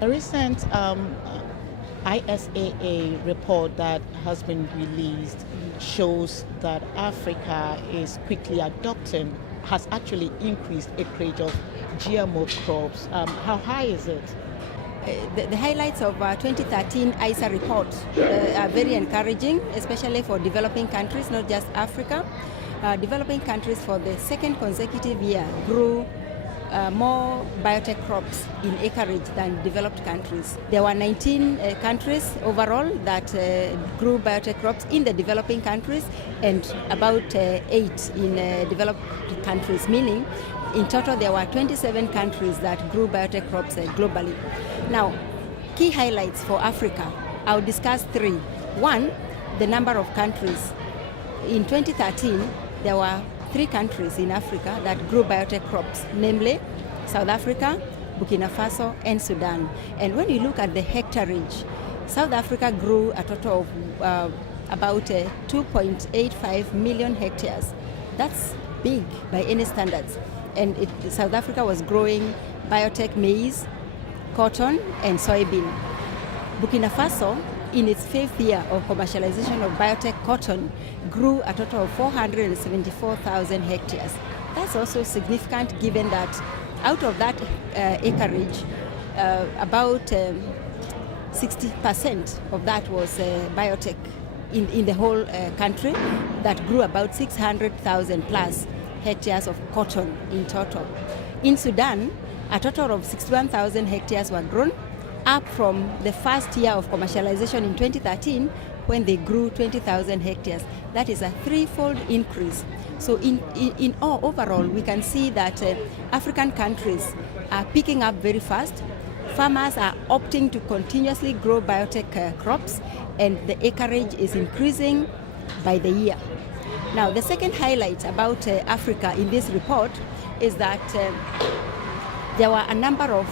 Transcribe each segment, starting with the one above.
A recent ISAAA report that has been released shows that Africa is quickly adopting, has actually increased acreage of GMO crops. How high is it? The highlights of 2013 ISAAA report are very encouraging, especially for developing countries, not just Africa. Developing countries for the second consecutive year grew more biotech crops in acreage than developed countries. There were 19 countries overall that grew biotech crops in the developing countries and about 8 in developed countries, meaning in total there were 27 countries that grew biotech crops globally. Now, key highlights for Africa, I'll discuss 3. 1, the number of countries. In 2013, there were 3 countries in Africa that grew biotech crops, namely South Africa, Burkina Faso, and Sudan. And when you look at the hectareage, South Africa grew a total of about 2.85 million hectares. That's big by any standards. And South Africa was growing biotech maize, cotton, and soybean. Burkina Faso, in its 5th year of commercialization of biotech cotton, grew a total of 474,000 hectares. That's also significant given that out of that acreage, about 60% of that was biotech in the whole country that grew about 600,000 plus hectares of cotton in total. In Sudan, a total of 61,000 hectares were grown, up from the first year of commercialization in 2013 when they grew 20,000 hectares. That is a 3-fold increase. So in all, overall, we can see that African countries are picking up very fast. Farmers are opting to continuously grow biotech crops, and the acreage is increasing by the year. Now, the second highlight about Africa in this report is that there were a number of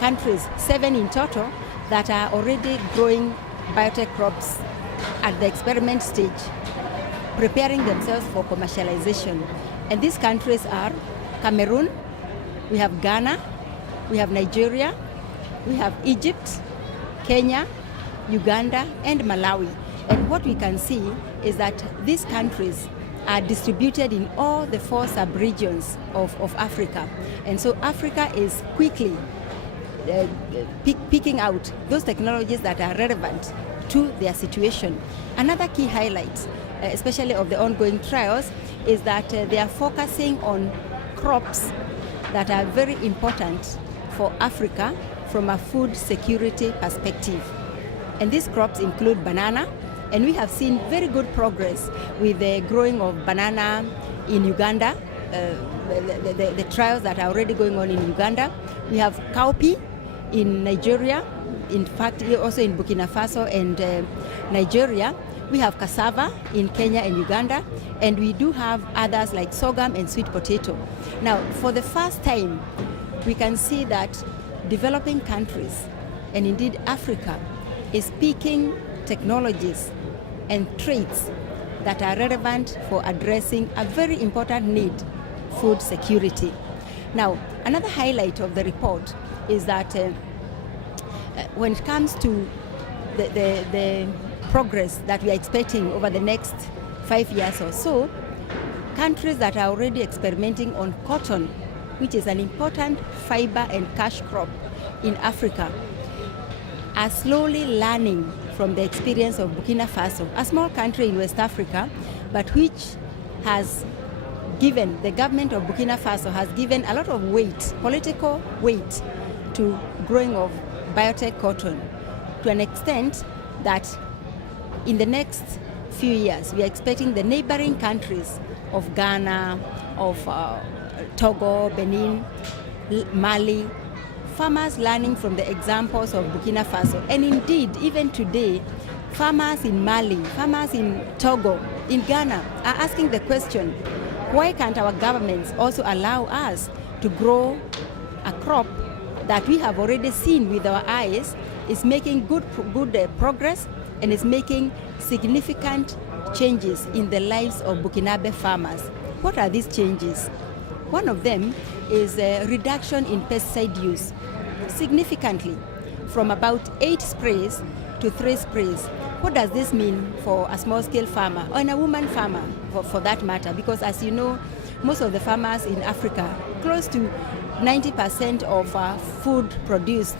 countries, 7 in total, that are already growing biotech crops at the experiment stage, preparing themselves for commercialization. And these countries are Cameroon, we have Ghana, we have Nigeria, we have Egypt, Kenya, Uganda, and Malawi. And what we can see is that these countries are distributed in all the 4 sub-regions of Africa. And so Africa is quickly picking out those technologies that are relevant to their situation. Another key highlight, especially of the ongoing trials, is that they are focusing on crops that are very important for Africa from a food security perspective. And these crops include banana, and we have seen very good progress with the growing of banana in Uganda, the trials that are already going on in Uganda. We have cowpea in Nigeria, in fact also in Burkina Faso and Nigeria. We have cassava in Kenya and Uganda, and we do have others like sorghum and sweet potato. Now, for the first time, we can see that developing countries, and indeed Africa, is picking technologies and traits that are relevant for addressing a very important need, food security. Now, another highlight of the report is that when it comes to the progress that we are expecting over the next 5 years or so, countries that are already experimenting on cotton, which is an important fiber and cash crop in Africa, are slowly learning from the experience of Burkina Faso, a small country in West Africa, but which has given, the government of Burkina Faso has given a lot of weight, political weight, to growing of biotech cotton, to an extent that in the next few years we are expecting the neighboring countries of Ghana, of Togo, Benin, Mali, farmers learning from the examples of Burkina Faso. And indeed, even today, farmers in Mali, farmers in Togo, in Ghana are asking the question, why can't our governments also allow us to grow a crop that we have already seen with our eyes is making good progress and is making significant changes in the lives of Burkinabe farmers. What are these changes? One of them is a reduction in pesticide use, significantly. from about 8 sprays to 3 sprays. What does this mean for a small-scale farmer, or a woman farmer for that matter? Because as you know, most of the farmers in Africa, close to 90% of food produced,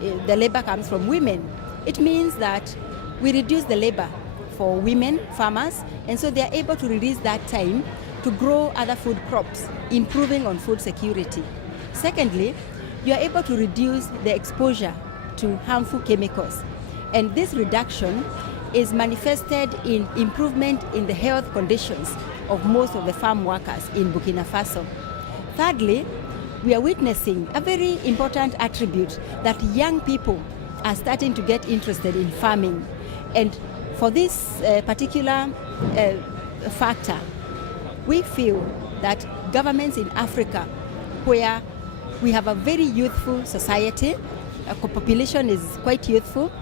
the labor comes from women. It means that we reduce the labor for women farmers, and so they are able to release that time to grow other food crops, improving on food security. Secondly, you are able to reduce the exposure to harmful chemicals, and this reduction is manifested in improvement in the health conditions of most of the farm workers in Burkina Faso. Thirdly, we are witnessing a very important attribute that young people are starting to get interested in farming. And for this particular factor, we feel that governments in Africa, where we have a very youthful society, our population is quite youthful,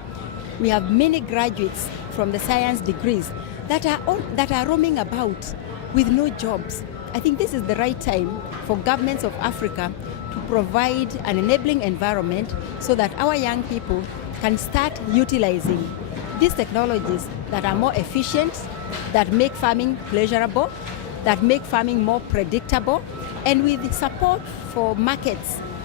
we have many graduates from the science degrees that are roaming about with no jobs. I think this is the right time for governments of Africa to provide an enabling environment so that our young people can start utilizing these technologies that are more efficient, that make farming pleasurable, that make farming more predictable, and with support for markets